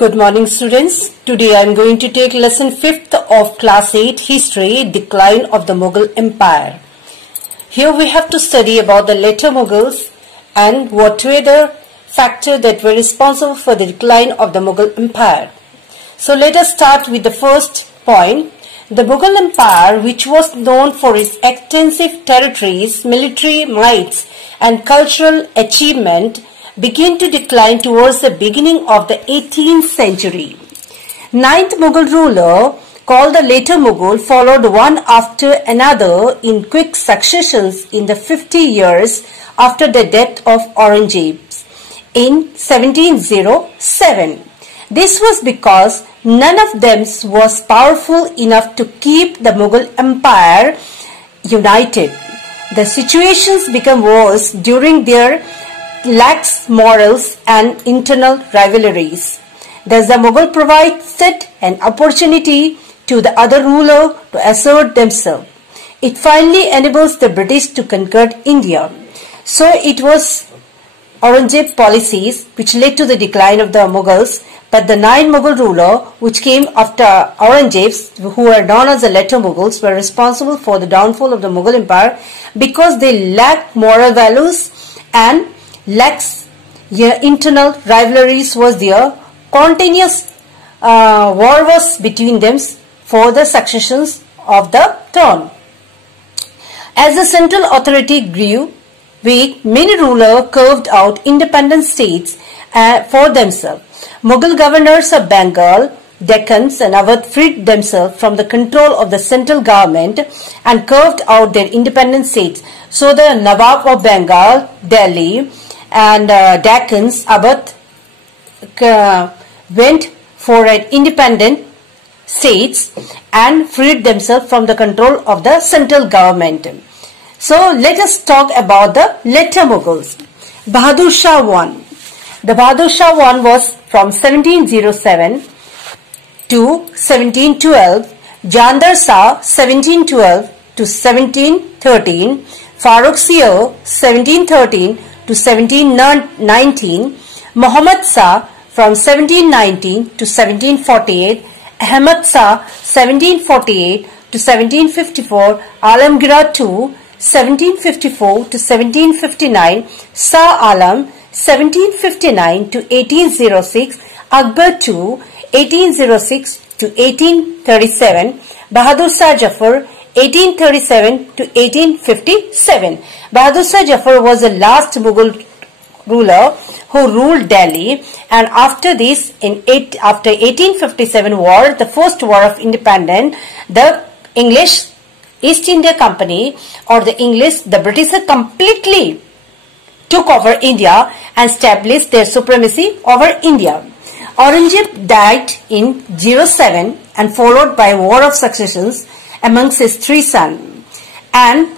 Good morning students. Today I am going to take lesson 5th of class 8 history, decline of the Mughal Empire. Here we have to study about the later Mughals and what were the factors that were responsible for the decline of the Mughal Empire. So let us start with the first point. The Mughal Empire, which was known for its extensive territories, military might and cultural achievement, began to decline towards the beginning of the 18th century. Ninth Mughal ruler, called the later Mughal, followed one after another in quick successions in the 50 years after the death of Aurangzeb in 1707. This was because none of them was powerful enough to keep the Mughal Empire united. The situations became worse during their lax morals and internal rivalries. Thus the Mughal provided an opportunity to the other ruler to assert themselves. It finally enables the British to conquer India. So it was Aurangzeb policies which led to the decline of the Mughals, but the 9 Mughal ruler which came after Aurangzeb, who were known as the later Mughals, were responsible for the downfall of the Mughal Empire because they lacked moral values and lax internal rivalries was there. Continuous war was between them for the successions of the throne. As the central authority grew weak, many rulers carved out independent states for themselves. Mughal governors of Bengal, Deccan and Awadh freed themselves from the control of the central government and carved out their independent states. So the Nawab of Bengal, Delhi and Deccans, Awadh went for an independent states and freed themselves from the control of the central government. So let us talk about the later Mughals. Bahadur Shah I. The Bahadur Shah I was from 1707 to 1712, Jandar Shah 1712 to 1713, Farrukh Siyar 1713 to 1719, Muhammad Shah from 1719 to 1748, Ahmad Shah 1748 to 1754, Alamgir II 1754 to 1759, Shah Alam 1759 to 1806, Akbar II 1806 to 1837, Bahadur Shah Jafar 1837 to 1857. Bahadur Shah Jafar was the last Mughal ruler who ruled Delhi, and after this, after 1857 war, the first war of independence, the English East India Company or the British completely took over India and established their supremacy over India. Aurangzeb died in 07 and followed by a war of successions amongst his 3 sons. And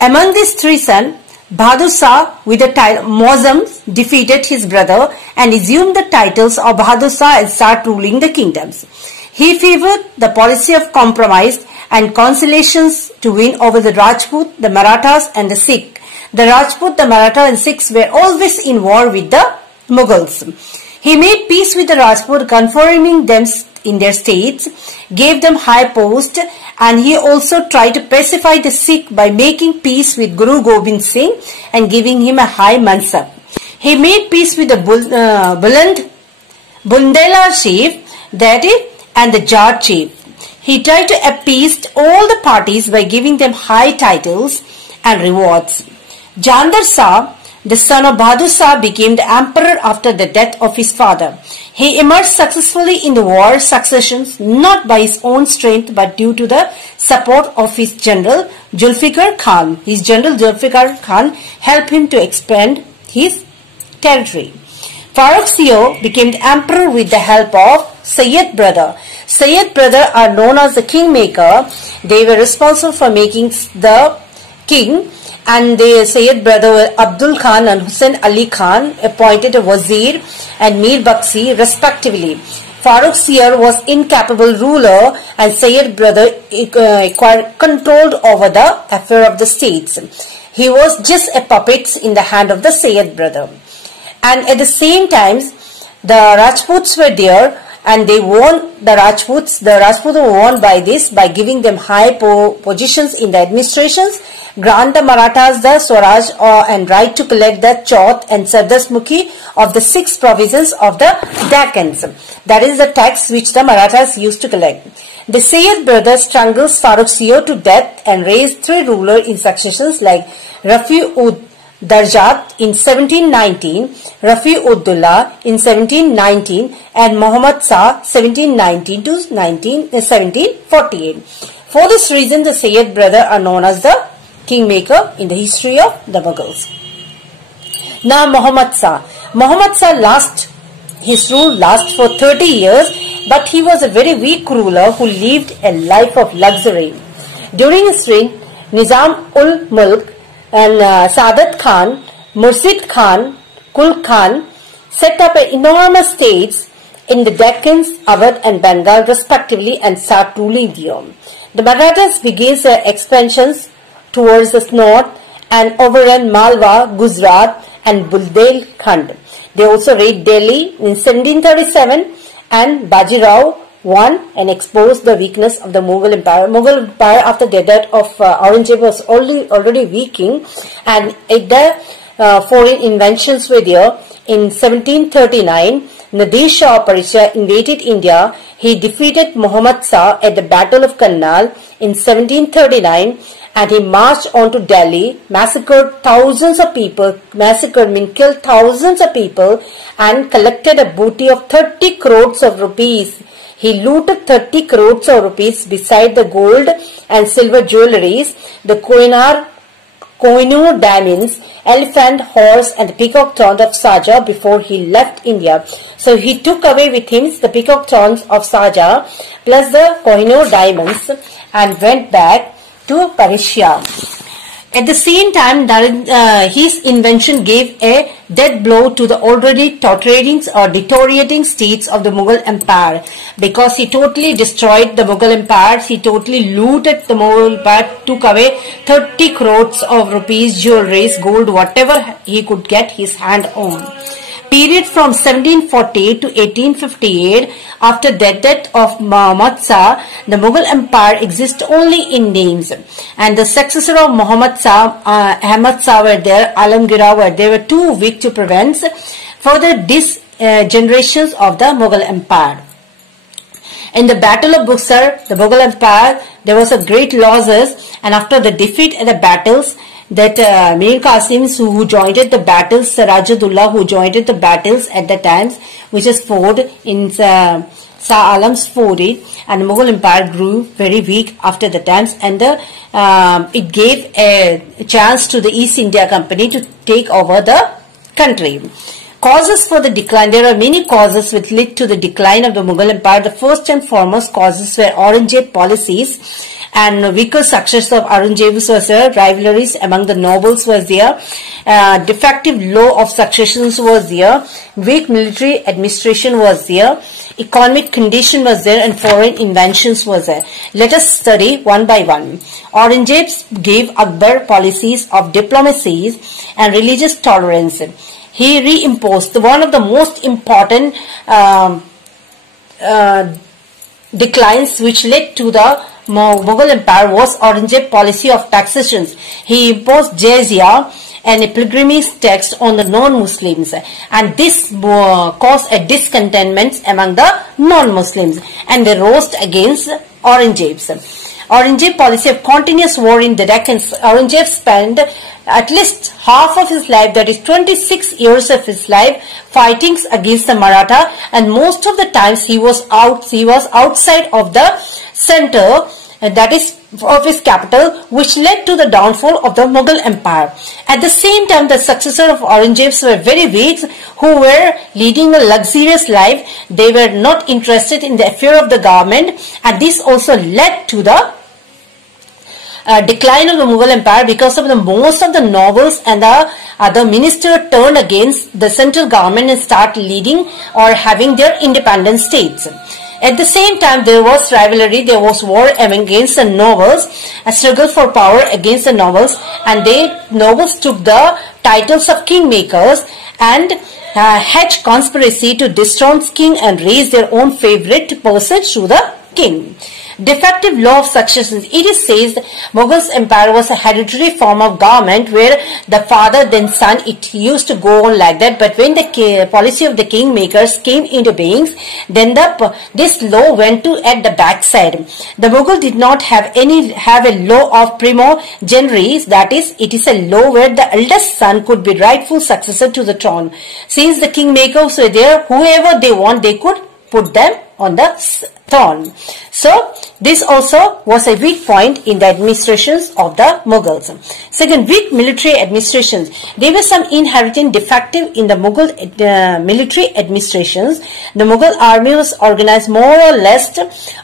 among these 3 sons, Bahadur Shah with the title Muazzam defeated his brother and assumed the titles of Bahadur Shah and started ruling the kingdoms. He favored the policy of compromise and conciliations to win over the Rajput, the Marathas and the Sikh. The Rajput, the Maratha and Sikhs were always in war with the Mughals. He made peace with the Rajput, confirming them in their states, gave them high post, and he also tried to pacify the Sikh by making peace with Guru Gobind Singh and giving him a high mansab. He made peace with the Bundela chief, and the Jar chief. He tried to appease all the parties by giving them high titles and rewards. Jandar Shah, the son of Bahadur Shah, became the emperor after the death of his father. He emerged successfully in the war successions not by his own strength but due to the support of his general Zulfikar Khan. His general Zulfikar Khan helped him to expand his territory. Farrukh Siyar became the emperor with the help of Sayyid brother. Sayyid brother are known as the kingmaker. They were responsible for making the king, and the Sayyid brother were Abdul Khan and Hussain Ali Khan, appointed a wazir and Mir Baksi respectively. Farrukh Siyar was incapable ruler and Sayyid brother controlled over the affair of the states. He was just a puppet in the hand of the Sayyid brother. And at the same time, the Rajputs were there and they won the Rajputs. The Rajputs were won by this, by giving them high positions in the administrations, grant the Marathas the Swaraj and right to collect the Chaut and Sardasmukhi of the 6 provinces of the Deccans. That is the tax which the Marathas used to collect. The Sayyid brothers strangles Farrukhsio to death and raised 3 rulers in successions like Rafi-ud-Darjat in 1719, Rafi-ud-Dullah in 1719 and Muhammad Shah 1719 to 1748. For this reason, the Sayyid brothers are known as the kingmaker in the history of the Mughals. Now Muhammad Shah. Muhammad Shah his rule lasted for 30 years, but he was a very weak ruler who lived a life of luxury. During his reign, Nizam-ul-Mulk and Saadat Khan, Murshid Khan, Kul Khan set up enormous states in the Deccans, Awadh and Bengal respectively and start ruling there. The Marathas began their expansions towards the north and overran Malwa, Gujarat and Bundelkhand. They also raided Delhi in 1737 and Bajirao won and exposed the weakness of the Mughal Empire. Mughal Empire after the death of Aurangzeb was already weakening, and the foreign inventions were there. In 1739, Nadir Shah Parisha invaded India. He defeated Muhammad Shah at the Battle of Karnal in 1739 and he marched on to Delhi, massacred thousands of people, killed thousands of people and collected a booty of 30 crores of rupees. He looted 30 crores of rupees beside the gold and silver jewelries, the Kohinoor diamonds, elephant, horse and the peacock thorns of Shahjahan before he left India. So he took away with him the peacock thorns of Shahjahan plus the Kohinoor diamonds and went back to Persia. At the same time, his invention gave a death blow to the already deteriorating states of the Mughal Empire, because he totally destroyed the Mughal Empire. He totally looted the Mughal Empire, took away 30 crores of rupees, jewelries, gold, whatever he could get his hand on. Period from 1748 to 1858, after the death of Muhammad Shah, the Mughal Empire exists only in names. And the successor of Muhammad Shah, Ahmad Shah were there, Alamgir were there, were too weak to prevent further generations of the Mughal Empire. In the Battle of Buxar, the Mughal Empire, there was a great losses, and after the defeat at the battles, that Mir Qasim who joined the battles, Sirajudullah who joined the battles at the times, which is fought in Shah Alam's fort, and the Mughal Empire grew very weak after the times, and it gave a chance to the East India Company to take over the country. Causes for the decline. There are many causes which led to the decline of the Mughal Empire. The first and foremost causes were Aurangzeb policies and weaker success of Aurangzeb was there, rivalries among the nobles was there, defective law of successions was there, weak military administration was there, economic condition was there, and foreign inventions was there. Let us study one by one. Aurangzeb gave Akbar policies of diplomacy and religious tolerance. He reimposed one of the most important declines which led to the Mughal Empire was Aurangzeb policy of taxations. He imposed jizya and a pilgrimage tax on the non-Muslims, and this caused a discontentment among the non-Muslims, and they rose against Aurangzeb's. Aurangzeb policy of continuous war in the Deccan. Aurangzeb spent at least half of his life, that is 26 years of his life, fighting against the Maratha, and most of the times he was outside of the center, that is of his capital, which led to the downfall of the Mughal Empire. At the same time, the successor of Aurangzeb were very weak, who were leading a luxurious life. They were not interested in the affair of the government, and this also led to the decline of the Mughal Empire, because of the most of the nobles and the other ministers turned against the central government and start leading or having their independent states. At the same time, there was rivalry, there was war against the nobles, a struggle for power against the nobles, and the nobles took the titles of kingmakers, and hatch conspiracy to dethrone king and raise their own favorite person to the king. Defective law of succession. It is says Mughals empire was a hereditary form of government where the father then son, it used to go on like that. But when the policy of the kingmakers came into beings, then this law went to at the backside. The Mughal did not have a law of primogeniture, that is, it is a law where the eldest son could be rightful successor to the throne. Since the kingmakers were there, whoever they want, they could put them on the throne. So this also was a weak point in the administrations of the Mughals. Second, weak military administrations. There were some inherent defective in the Mughal military administrations. The Mughal army was organized more or less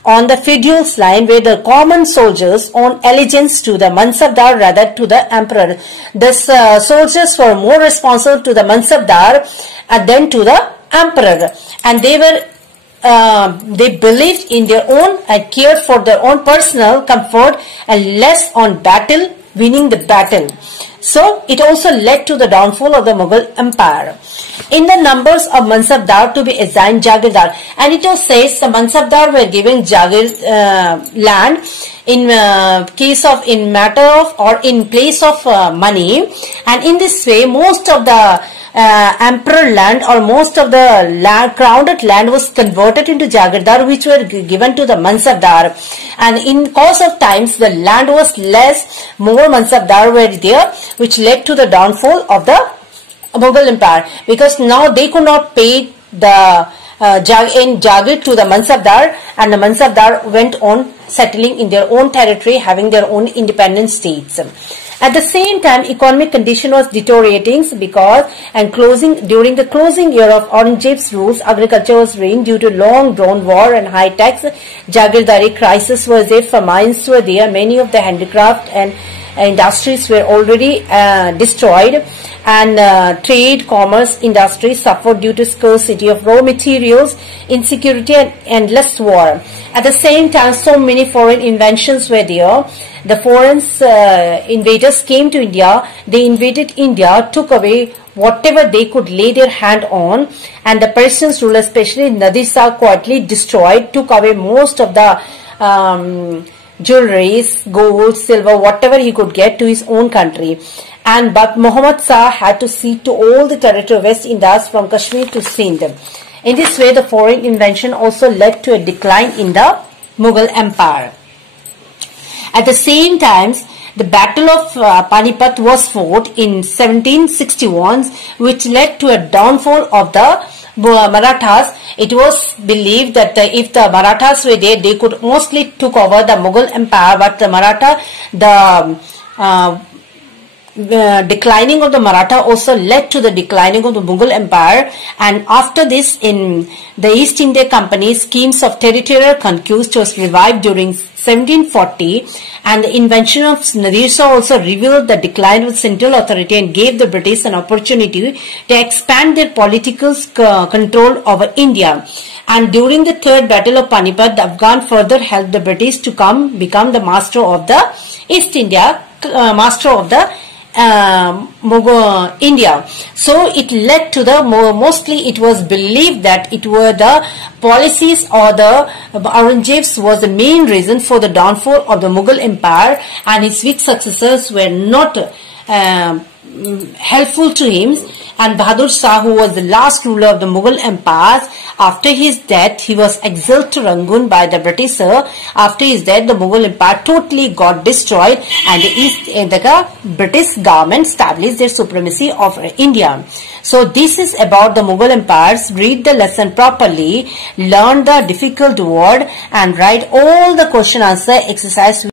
on the feudal line, where the common soldiers owned allegiance to the Mansabdar rather to the emperor. Thus, soldiers were more responsible to the Mansabdar than to the emperor, and they believed in their own and cared for their own personal comfort and less on winning the battle. So it also led to the downfall of the Mughal empire. In the numbers of Mansabdar to be assigned Jagirdar, and it also says the Mansabdar were given Jagir land in matter of or in place of money, and in this way most of the emperor land or most of the crowned land was converted into Jagirdar, which were given to the Mansabdar, and in course of times the land was less, more Mansabdar were there, which led to the downfall of the Mughal empire, because now they could not pay the Jagir to the Mansabdar, and the Mansabdar went on settling in their own territory, having their own independent states. At the same time, economic condition was deteriorating because during the closing year of Aurangzeb's rules, agriculture was ruined due to long drawn war and high tax. Jagirdari crisis was there, famines were there, many of the handicraft and industries were already destroyed, and trade, commerce, industry suffered due to scarcity of raw materials, insecurity and endless war. At the same time, so many foreign inventions were there. The foreign invaders came to India, they invaded India, took away whatever they could lay their hand on, and the Persian ruler, especially Nadir Shah, quietly destroyed, took away most of the jewelries, gold, silver, whatever he could get to his own country. But Muhammad Shah had to cede to all the territory of West Indies from Kashmir to Sindh. In this way, the foreign invention also led to a decline in the Mughal empire. At the same time, the Battle of Panipat was fought in 1761, which led to a downfall of the Marathas. It was believed that if the Marathas were there, they could mostly took over the Mughal empire, but the declining of the Maratha also led to the declining of the Mughal empire. And after this, in the East India Company, schemes of territorial conquest was revived during 1740, and the invention of Nadir Shah also revealed the decline of central authority and gave the British an opportunity to expand their political control over India. And during the Third Battle of Panipat, the Afghan further helped the British to become the master of the East India, master of the India. So it led to the mostly it was believed that it were the policies or the Aurangzeb's was the main reason for the downfall of the Mughal empire, and his weak successors were not helpful to him. And Bahadur Shah, who was the last ruler of the Mughal empire, after his death, he was exiled to Rangoon by the British. After his death, the Mughal empire totally got destroyed, and the British government established their supremacy of India. So this is about the Mughal empires. Read the lesson properly, learn the difficult word, and write all the question answer exercise.